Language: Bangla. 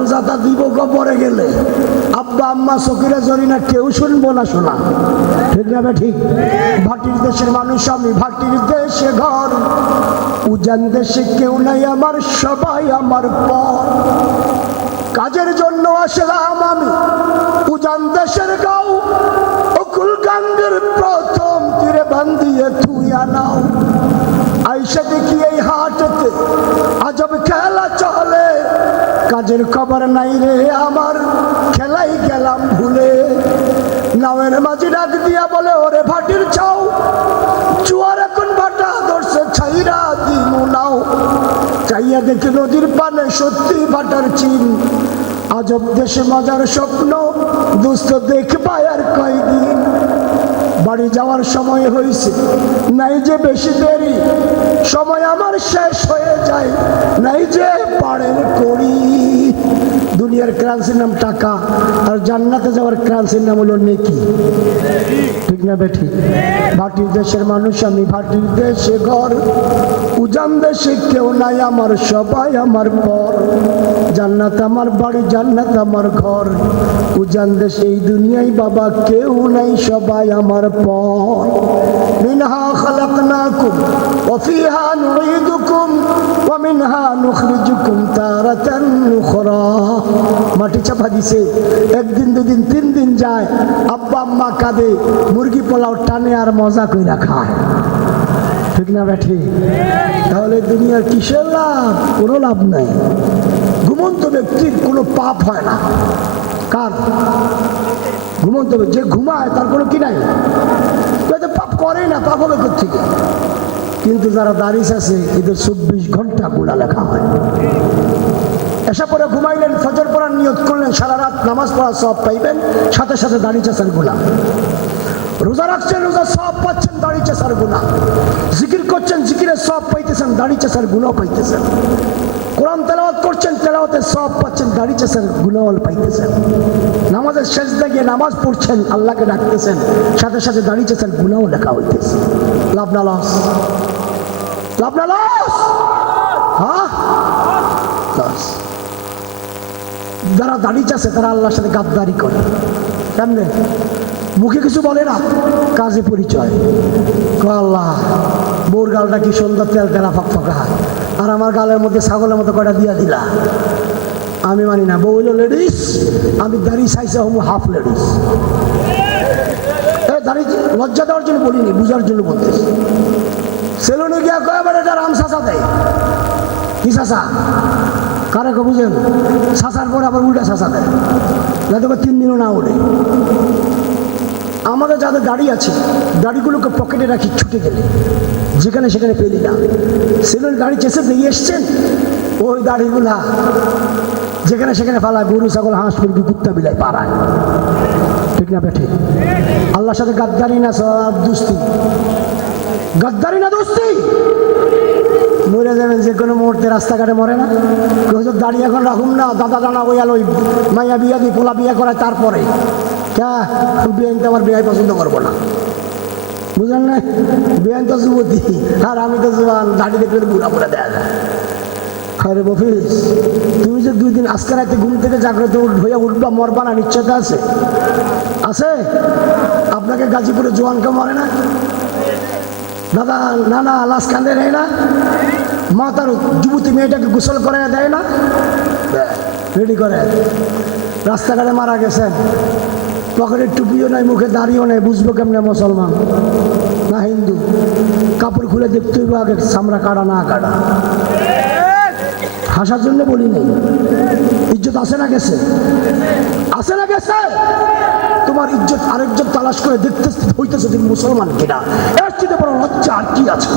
এখন যাতা দিব কবরে গেলে আব্বা আম্মা সকিরা জরিনা কেউ শুনবো না শোনা, ঠিক না বে ঠিক? ভাটির দেশের মানুষ আমি, ভাটির দেশে ঘর, উজান দেশে কেউ নাই আমার, সবাই আমার পর। কাজের জন্য আসলাম আমি উজান দেশের গাঁও, অকুল গাঙ্গের প্রথম তীরে বান্ধিয়ে থুইয়া নাও। আইসা দেখি এই হাটেতে আজব খেলা চলে, কাজের খবর নাই রে আমার, খেলাই গেলাম ভুলে। নাওয়ের মাঝি ডাক দিয়া বলে ওরে ভাটির ছাও, জুয়ার এখন ভাটা ধরছে ছাইরা দিমু নাও। চাইয়া দেখি নদীর পানে সত্যি ভাটার চিন, আজব দেশে মজার স্বপ্ন দুস্থ দেখবাই আর কয়দিন। বাড়ি যাওয়ার সময় হয়েছে, নাই যে বেশি দেরি, সময় আমার শেষ হয়ে যায়, নাই যে পারের করি। দুনিয়ার ক্রান্সির নাম টাকা, আর জান্নাতে যাওয়ার ক্রান্সির নাম হলো নেকি, ঠিক না বেঠি? ভাটির দেশের মানুষ আমি, ভাটির দেশে ঘর, উজান দেশে কেউ নাই আমার, সবাই আমার পর। জান্নাত আমার বাড়ি, জান্নাত আমার ঘর, উজান দেশে এই দুনিয়ায় বাবা কেউ নাই, সবাই আমার পর। মিনহা খালাকনাকুম ওয়া ফিহা নুঈদুকুম ওয়া মিনহা নুখরিজুকুম তারাতান উখরা। মাটি চাপা দিছে, একদিন দুদিন তিন দিন যায়, আব্বা আম্মা কাঁদে, মুরগি পোলাও টানে আর মজা কইরা খায়, ঠিক না বেঠি? তাহলে দুনিয়ার কিসের লাভ? কোনো লাভ নাই। ঘুমন্ত ব্যক্তির কোনো পাপ হয় না। কার? ঘুমন্ত, যে ঘুমায় তার কোনো কি নাই, পাপ করে না, পাপ হবে কোথেকে? কিন্তু যারা দাঁড়িয়ে আছে এদের 24 ঘন্টা গুনাহ লেখা হয়। এসা পরে ঘুমাইলেন, ফজর পড়ার নিয়ত করলেন, সারা রাত নামাজ পড়া সব পাইবেন, সাথে সাথে দাঁড়িয়ে আছেন গুনাহ। রোজা রাখছেন, রোজা সব পাচ্ছেন, দাঁড়িয়ে আছেন গুনাহ। জিকির করছেন, জিকিরের সব পাইতেছেন, দাঁড়িয়ে আছেন গুনাহ পাইতেছেন। কোরআন তেলাওয়াত করছেন, তেলাওয়াতের সব পাচ্ছেন, দাঁড়িয়ে আছেন গুনাহ পাইতেছেন। নামাজের শেষদা গিয়ে নামাজ পড়ছেন, আল্লাহকে ডাকতেছেন, সাথে সাথে দাঁড়িয়ে আছেন গুনাহ লেখা হইতেছে। লাভ না লস? লাভ না লস? হ্যাঁ লস। যারা দাঁড়িয়ে আছে তারা আল্লাহর সাথে গাদ্দারি করে। কেমনে? মুখে কিছু বলে না, কাজে পরিচয়। আল্লাহ বোর গালটা কি সুন্দর তেল তেলা ফকফকা, আর আমার গালের মধ্যে ছাগলের মতো কয়টা দিয়া দিলা। আমি মানি না। বউ হইল লেডিস, আমি দাঁড়িয়ে চাইছে হম হাফ লেডিস। দাঁড়িয়ে লজ্জা দেওয়ার জন্য বলিনি, বুঝার জন্য বলতেছি। সেলুনে গিয়া কয় বেড়ে এটা রাম চাষা দেয়। কি চাষা? কারে কো বুঝেন? চাষার পরে আবার উল্টা চাষা দেয়, যাতে 3 দিনও না ওঠে। আমাদের যাদের গাড়ি আছে, গাড়িগুলোকে পকেটে রাখি, ছুটে গেলে যেখানে সেখানে পেলি না। সেলুন গাড়ি চেষে দিয়ে এসছেন, ওই গাড়িগুলা যেখানে সেখানে ফালায়, গরু ছাগল হাঁস মুরগি কুত্তা বিলাই পাড়ায়, ঠিক না বেঠে? আল্লাহর সাথে গাদ্দারি না সব দুস্তি, গাদ্দারি না দোস্তি। মরে যাবেন যে কোনো মুহূর্তে, রাস্তাঘাটে মরে না। দাঁড়িয়ে এখন রাখুন না, দাদা দানা ওই আলো মাইয়া বিয়া দিই, পোলা বিয়া করায়, তারপরে বিয়াইন তো আমার বিয়াই পছন্দ করবো না, বুঝলেন না? বিয়াইন তো যুবতী, আর আমি তো জোয়ান, দাঁড়ি দেখলে বুড়া বুড়া দেয়া যায়। আরে মফিজ, তুমি যে 2 দিন আজকে রাতে ঘুম থেকে জাগ্রত হইয়া উঠবা, মরবা না, নিশ্চয়তা আছে? আছে? আপনাকে গাজীপুরে জোয়ানকে মরে না দাদা? না না, লাশ কান্দে নেয় না? মা তার যুবতী মেয়েটাকে গোসল করে দেয় না? রেডি করে রাস্তাঘাটে মারা গেছেন, পকেটের টুপিও নাই, মুখে দাঁড়িয়েও নেই, বুঝবো কেমনে মুসলমান না হিন্দু? কাপড় খুলে দেখতে হইব আগে, চামড়া কাটা না কাটা। হাসার জন্য বলি নেই, ইজ্জত আসে না গেছে? আসে না গেছে? তোমার ইজ্জত আরেকজন তালাশ করে দেখতে হইতেছে তুমি মুসলমান কিনা, এর চেয়ে বড় লজ্জা আর কি আছে?